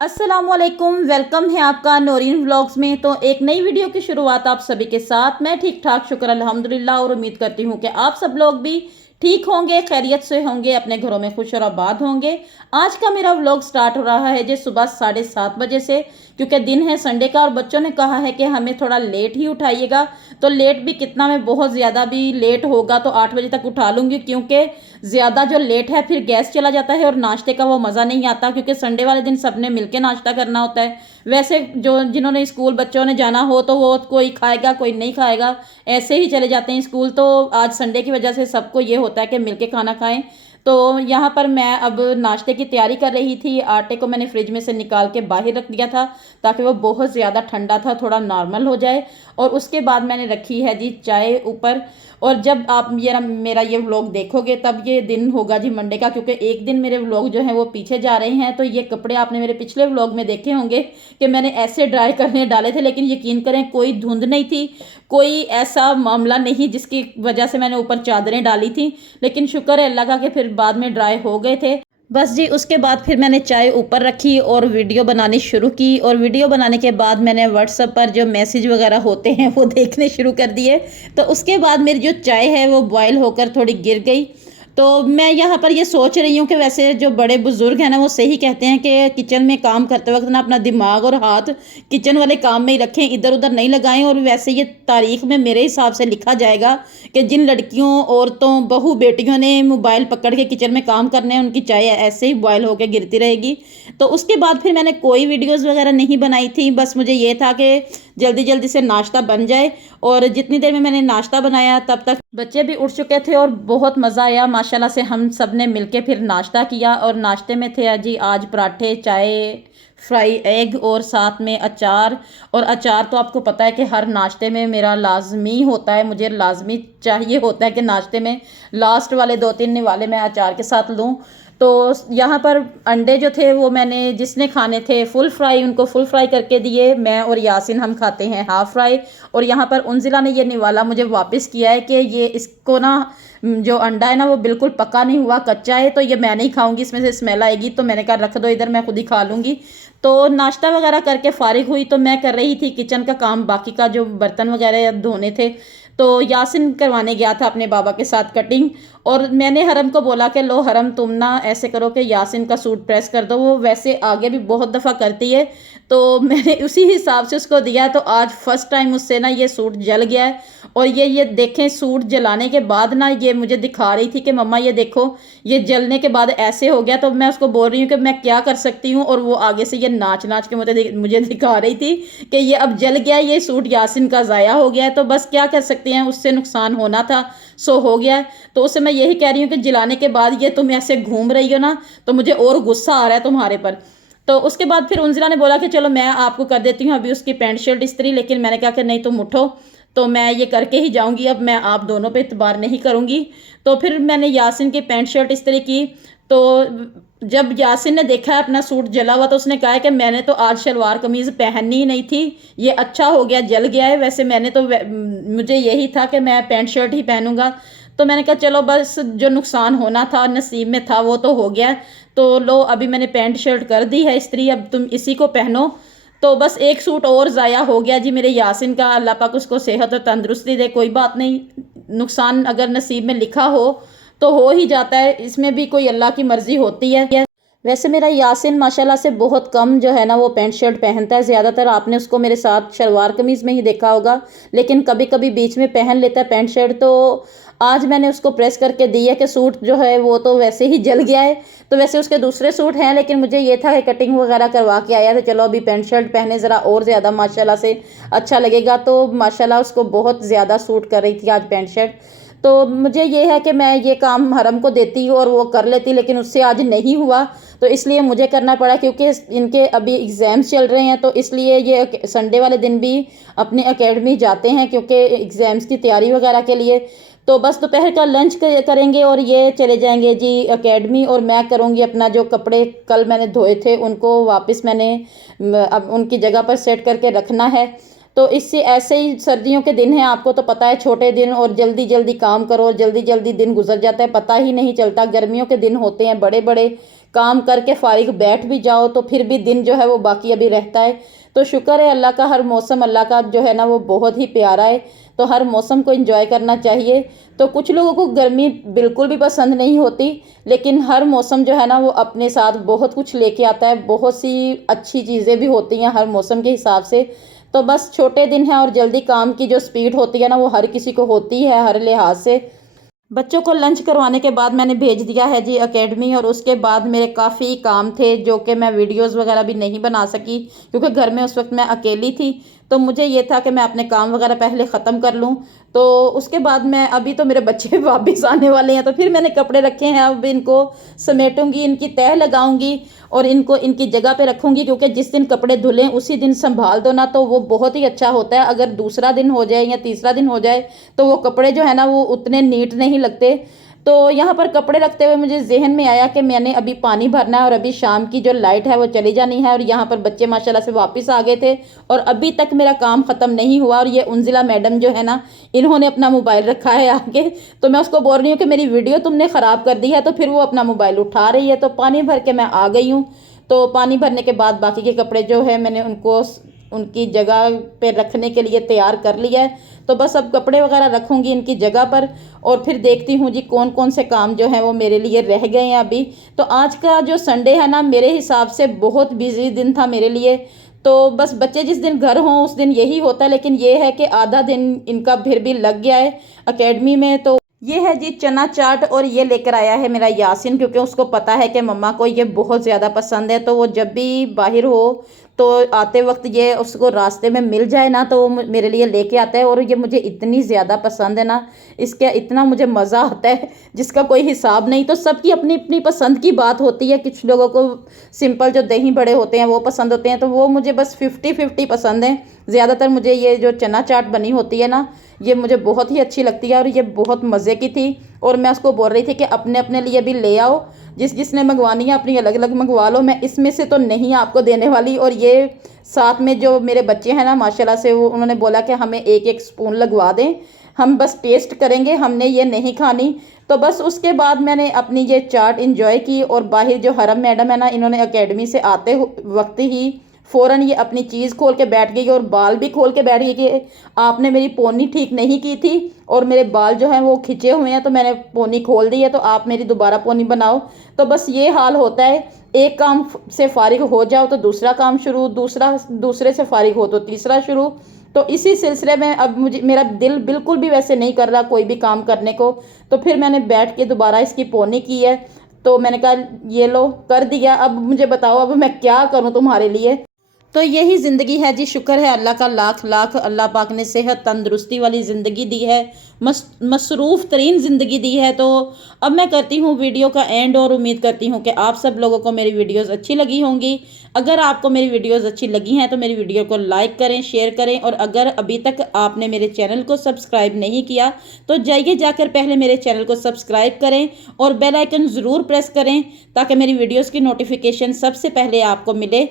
अस्सलामुअलैकुम, वेलकम है आपका नौरीन व्लॉग्स में। तो एक नई वीडियो की शुरुआत आप सभी के साथ। मैं ठीक ठाक, शुक्र अल्हम्दुलिल्लाह, और उम्मीद करती हूँ कि आप सब लोग भी ठीक होंगे, खैरियत से होंगे, अपने घरों में खुश और आबाद होंगे। आज का मेरा व्लॉग स्टार्ट हो रहा है जी सुबह 7:30 बजे से, क्योंकि दिन है संडे का और बच्चों ने कहा है कि हमें थोड़ा लेट ही उठाइएगा। तो लेट भी कितना, मैं बहुत ज़्यादा भी लेट होगा तो 8 बजे तक उठा लूँगी, क्योंकि ज़्यादा जो लेट है फिर गैस चला जाता है और नाश्ते का वो मज़ा नहीं आता, क्योंकि संडे वाले दिन सबने मिलके नाश्ता करना होता है। वैसे जो जिन्होंने स्कूल बच्चों ने जाना हो तो वो कोई खाएगा कोई नहीं खाएगा, ऐसे ही चले जाते हैं स्कूल। तो आज संडे की वजह से सबको ये होता है कि मिलके खाना खाएं। तो यहाँ पर मैं अब नाश्ते की तैयारी कर रही थी। आटे को मैंने फ्रिज में से निकाल के बाहर रख दिया था ताकि वो बहुत ज़्यादा ठंडा था, थोड़ा नॉर्मल हो जाए। और उसके बाद मैंने रखी है जी चाय ऊपर। और जब आप मेरा ये व्लॉग देखोगे तब ये दिन होगा जी मंडे का, क्योंकि एक दिन मेरे व्लॉग जो हैं वो पीछे जा रहे हैं। तो ये कपड़े आपने मेरे पिछले व्लॉग में देखे होंगे कि मैंने ऐसे ड्राई करने डाले थे, लेकिन यकीन करें कोई धुंध नहीं थी, कोई ऐसा मामला नहीं जिसकी वजह से मैंने ऊपर चादरें डाली थी। लेकिन शुक्र है अल्लाह का कि फिर बाद में ड्राई हो गए थे। बस जी उसके बाद फिर मैंने चाय ऊपर रखी और वीडियो बनानी शुरू की। और वीडियो बनाने के बाद मैंने व्हाट्सएप पर जो मैसेज वगैरह होते हैं वो देखने शुरू कर दिए। तो उसके बाद मेरी जो चाय है वो बॉयल होकर थोड़ी गिर गई। तो मैं यहाँ पर ये सोच रही हूँ कि वैसे जो बड़े बुजुर्ग हैं ना वो सही कहते हैं कि किचन में काम करते वक्त ना अपना दिमाग और हाथ किचन वाले काम में ही रखें, इधर उधर नहीं लगाएं। और वैसे ये तारीख में मेरे हिसाब से लिखा जाएगा कि जिन लड़कियों, औरतों, बहू बेटियों ने मोबाइल पकड़ के किचन में काम करने हैं उनकी चाय ऐसे ही बॉयल होकर गिरती रहेगी। तो उसके बाद फिर मैंने कोई वीडियोज़ वगैरह नहीं बनाई थी, बस मुझे ये था कि जल्दी जल्दी से नाश्ता बन जाए। और जितनी देर में मैंने नाश्ता बनाया तब तक बच्चे भी उठ चुके थे और बहुत मज़ा आया माशाल्लाह से। हम सब ने मिलके फिर नाश्ता किया और नाश्ते में थे जी आज पराठे, चाय, फ्राई एग और साथ में अचार। और अचार तो आपको पता है कि हर नाश्ते में मेरा लाजमी होता है, मुझे लाजमी चाहिए होता है कि नाश्ते में लास्ट वाले 2-3 निवाले मैं अचार के साथ लूँ। तो यहाँ पर अंडे जो थे वो मैंने, जिसने खाने थे फुल फ्राई, उनको फुल फ्राई करके दिए। मैं और यासिन हम खाते हैं हाफ फ्राई। और यहाँ पर उनजिला ने ये निवाला मुझे वापस किया है कि ये इसको ना, जो अंडा है ना वो बिल्कुल पका नहीं हुआ, कच्चा है, तो ये मैं नहीं खाऊंगी, इसमें से स्मेल आएगी। तो मैंने कहा रख दो इधर, मैं खुद ही खा लूँगी। तो नाश्ता वगैरह करके फारिग हुई तो मैं कर रही थी किचन का काम, बाकी का जो बर्तन वगैरह धोने थे। तो यासिन करवाने गया था अपने बाबा के साथ कटिंग। और मैंने हरम को बोला कि लो हरम तुम ना ऐसे करो कि यासिन का सूट प्रेस कर दो, वो वैसे आगे भी बहुत दफ़ा करती है। तो मैंने उसी हिसाब से उसको दिया। तो आज फर्स्ट टाइम उससे ना ये सूट जल गया है। और ये देखें, सूट जलाने के बाद ना ये मुझे दिखा रही थी कि मम्मा ये देखो ये जलने के बाद ऐसे हो गया। तो मैं उसको बोल रही हूँ कि मैं क्या कर सकती हूँ, और वो आगे से ये नाच नाच के मुझे दिखा रही थी कि ये अब जल गया, ये सूट यासिन का ज़ाया हो गया है। तो बस क्या कर सकते हैं, उससे नुकसान होना था सो हो गया है। तो उससे मैं यही कह रही हूँ कि जलाने के बाद ये तुम ऐसे घूम रही हो ना तो मुझे और गुस्सा आ रहा है तुम्हारे पर। तो उसके बाद फिर उनजिला ने बोला कि चलो मैं आपको कर देती हूँ अभी उसकी पैंट शर्ट इस्त्री, लेकिन मैंने कहा कि नहीं तुम उठो, तो मैं ये करके ही जाऊंगी, अब मैं आप दोनों पे इतबार नहीं करूंगी। तो फिर मैंने यासिन की पैंट शर्ट इस्त्री की। तो जब यासिन ने देखा है अपना सूट जला हुआ तो उसने कहा है कि मैंने तो आज शलवार कमीज़ पहननी ही नहीं थी, ये अच्छा हो गया जल गया है, वैसे मैंने तो मुझे यही था कि मैं पैंट शर्ट ही पहनूंगा। तो मैंने कहा चलो बस जो नुकसान होना था नसीब में था वो तो हो गया। तो लो अभी मैंने पैंट शर्ट कर दी है इस्त्री, अब तुम इसी को पहनो। तो बस एक सूट और ज़ाया हो गया जी मेरे यासिन का, अल्लाह पाक उसको सेहत और तंदुरुस्ती दे। कोई बात नहीं, नुकसान अगर नसीब में लिखा हो तो हो ही जाता है, इसमें भी कोई अल्लाह की मर्ज़ी होती है। वैसे मेरा यासिन माशाल्लाह से बहुत कम जो है ना वो पैंट शर्ट पहनता है, ज़्यादातर आपने उसको मेरे साथ शलवार कमीज़ में ही देखा होगा, लेकिन कभी कभी बीच में पहन लेता है पैंट शर्ट। तो आज मैंने उसको प्रेस करके दी है कि सूट जो है वो तो वैसे ही जल गया है। तो वैसे उसके दूसरे सूट हैं, लेकिन मुझे ये था कि कटिंग वगैरह करवा के आया था, चलो अभी पैंट शर्ट पहने ज़रा और ज़्यादा माशाल्लाह से अच्छा लगेगा। तो माशाल्लाह उसको बहुत ज़्यादा सूट कर रही थी आज पैंट शर्ट। तो मुझे ये है कि मैं ये काम हरम को देती हूँ और वो कर लेती, लेकिन उससे आज नहीं हुआ तो इसलिए मुझे करना पड़ा, क्योंकि इनके अभी एग्ज़ाम्स चल रहे हैं। तो इसलिए ये संडे वाले दिन भी अपने एकेडमी जाते हैं क्योंकि एग्ज़ाम्स की तैयारी वगैरह के लिए। तो बस दोपहर का लंच करेंगे और ये चले जाएंगे जी एकेडमी। और मैं करूँगी अपना जो कपड़े कल मैंने धोए थे उनको वापस मैंने अब उनकी जगह पर सेट करके रखना है। तो इससे ऐसे ही सर्दियों के दिन हैं, आपको तो पता है, छोटे दिन और जल्दी जल्दी काम करो, जल्दी जल्दी दिन गुजर जाता है, पता ही नहीं चलता। गर्मियों के दिन होते हैं बड़े बड़े, काम करके फारिग बैठ भी जाओ तो फिर भी दिन जो है वो बाकी अभी रहता है। तो शुक्र है अल्लाह का, हर मौसम अल्लाह का जो है ना वो बहुत ही प्यारा है, तो हर मौसम को एंजॉय करना चाहिए। तो कुछ लोगों को गर्मी बिल्कुल भी पसंद नहीं होती, लेकिन हर मौसम जो है ना वो अपने साथ बहुत कुछ लेके आता है, बहुत सी अच्छी चीज़ें भी होती हैं हर मौसम के हिसाब से। तो बस छोटे दिन हैं और जल्दी काम की जो स्पीड होती है ना वो हर किसी को होती है हर लिहाज से। बच्चों को लंच करवाने के बाद मैंने भेज दिया है जी एकेडमी, और उसके बाद मेरे काफ़ी काम थे जो कि मैं वीडियोस वगैरह भी नहीं बना सकी क्योंकि घर में उस वक्त मैं अकेली थी। तो मुझे ये था कि मैं अपने काम वगैरह पहले ख़त्म कर लूँ। तो उसके बाद मैं अभी तो मेरे बच्चे वापस आने वाले हैं, तो फिर मैंने कपड़े रखे हैं, अब इनको समेटूंगी, इनकी तह लगाऊंगी और इनको इनकी जगह पे रखूंगी, क्योंकि जिस दिन कपड़े धुलें उसी दिन संभाल दो ना तो वो बहुत ही अच्छा होता है। अगर दूसरा दिन हो जाए या तीसरा दिन हो जाए तो वो कपड़े जो है ना वो उतने नीट नहीं लगते। तो यहाँ पर कपड़े रखते हुए मुझे जहन में आया कि मैंने अभी पानी भरना है और अभी शाम की जो लाइट है वो चली जानी है, और यहाँ पर बच्चे माशाल्लाह से वापस आ गए थे और अभी तक मेरा काम ख़त्म नहीं हुआ। और ये उंजिला मैडम जो है ना, इन्होंने अपना मोबाइल रखा है आगे, तो मैं उसको बोल रही हूँ कि मेरी वीडियो तुमने ख़राब कर दी है, तो फिर वो अपना मोबाइल उठा रही है। तो पानी भर के मैं आ गई हूँ। तो पानी भरने के बाद बाकी के कपड़े जो है मैंने उनको उनकी जगह पे रखने के लिए तैयार कर लिया है। तो बस अब कपड़े वगैरह रखूँगी इनकी जगह पर, और फिर देखती हूँ जी कौन कौन से काम जो हैं वो मेरे लिए रह गए हैं अभी। तो आज का जो संडे है ना, मेरे हिसाब से बहुत बिजी दिन था मेरे लिए। तो बस बच्चे जिस दिन घर हों उस दिन यही होता है, लेकिन ये है कि आधा दिन इनका फिर भी लग गया है एकेडमी में। तो ये है जी चना चाट, और ये लेकर आया है मेरा यासिन, क्योंकि उसको पता है कि मम्मा को ये बहुत ज़्यादा पसंद है। तो वो जब भी बाहर हो तो आते वक्त ये उसको रास्ते में मिल जाए ना तो वो मेरे लिए लेके आता है, और ये मुझे इतनी ज़्यादा पसंद है ना, इसके इतना मुझे मज़ा आता है जिसका कोई हिसाब नहीं। तो सबकी अपनी अपनी पसंद की बात होती है। कुछ लोगों को सिंपल जो दही बड़े होते हैं वो पसंद होते हैं, तो वो मुझे बस 50-50 पसंद है। ज़्यादातर मुझे ये जो चना चाट बनी होती है ना, ये मुझे बहुत ही अच्छी लगती है और ये बहुत मज़े की थी। और मैं उसको बोल रही थी कि अपने अपने लिए भी ले आओ, जिसने मंगवानी है अपनी अलग अलग मंगवा लो, मैं इसमें से तो नहीं आपको देने वाली। और ये साथ में जो मेरे बच्चे हैं ना माशाल्लाह से, वो उन्होंने बोला कि हमें एक एक स्पून लगवा दें, हम बस टेस्ट करेंगे, हमने ये नहीं खानी। तो बस उसके बाद मैंने अपनी ये चाट इंजॉय की। और बाहर जो हरम मैडम है ना, इन्होंने एकेडमी से आते वक्त ही फ़ौरन ये अपनी चीज़ खोल के बैठ गई और बाल भी खोल के बैठ गई कि आपने मेरी पोनी ठीक नहीं की थी और मेरे बाल जो हैं वो खिंचे हुए हैं, तो मैंने पोनी खोल दी है, तो आप मेरी दोबारा पोनी बनाओ। तो बस ये हाल होता है, एक काम से फारिग हो जाओ तो दूसरा काम शुरू, दूसरे से फारिग हो तो तीसरा शुरू। तो इसी सिलसिले में अब मुझे मेरा दिल बिल्कुल भी वैसे नहीं कर रहा कोई भी काम करने को। तो फिर मैंने बैठ के दोबारा इसकी पोनी की है। तो मैंने कहा ये लो कर दिया, अब मुझे बताओ अब मैं क्या करूं तुम्हारे लिए। तो यही ज़िंदगी है जी, शुक्र है अल्लाह का लाख लाख, अल्लाह पाक ने सेहत तंदुरुस्ती वाली ज़िंदगी दी है, मसरूफ़ तरीन ज़िंदगी दी है। तो अब मैं करती हूँ वीडियो का एंड, और उम्मीद करती हूँ कि आप सब लोगों को मेरी वीडियोस अच्छी लगी होंगी। अगर आपको मेरी वीडियोस अच्छी लगी हैं तो मेरी वीडियो को लाइक करें, शेयर करें, और अगर अभी तक आपने मेरे चैनल को सब्सक्राइब नहीं किया तो जाइए जाकर पहले मेरे चैनल को सब्सक्राइब करें और बेल आइकन ज़रूर प्रेस करें ताकि मेरी वीडियोज़ की नोटिफिकेशन सबसे पहले आपको मिले।